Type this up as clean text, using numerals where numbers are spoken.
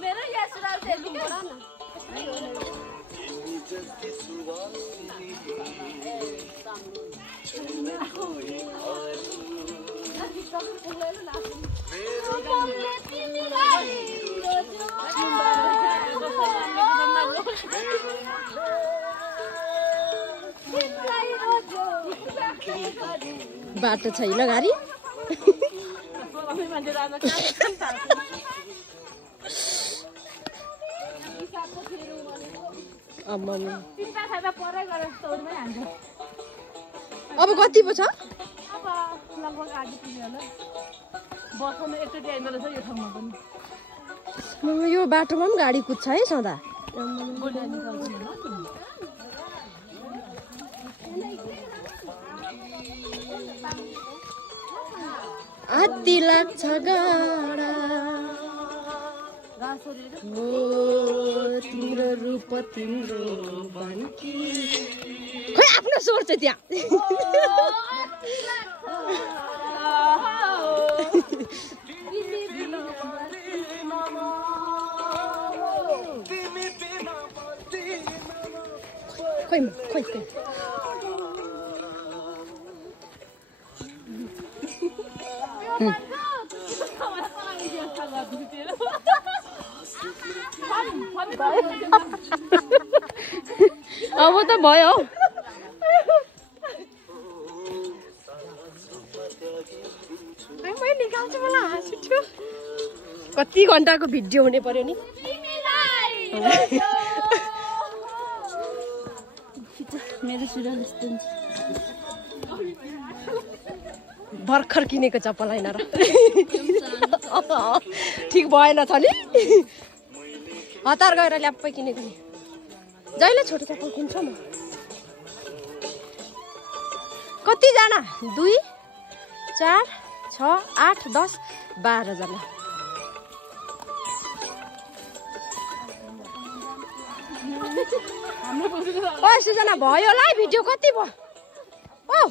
मेरो यहाँ सुनाउ चाहिँ बडा न बाटो छैन गाडी अब कति पो छ यो बाटोमा पनि गाडी कुद्छ है सदा आत्ति लाग्छ गाडा तिम्रो रूप तिम्रो बान्की खोइ आफ्नो स्वर चाहिँ त्यहाँ खोइ खोइ खोइ अब त भयो निकाल्छु मलाई हाँस उठ्यो कति घन्टाको भिडियो हुने पर्यो नि मेरो सुरा जस्तो भर्खर किनेको चप्पल होइन र ठिक भएन छ नि हतार गएर ल्याप्पै किनेको नि जहिले छोटो चप्पल किन्छ म कतिजना 2 4 6 8 10 12 जना ओ सुजना भयो होला है भिडियो कति भयो ओ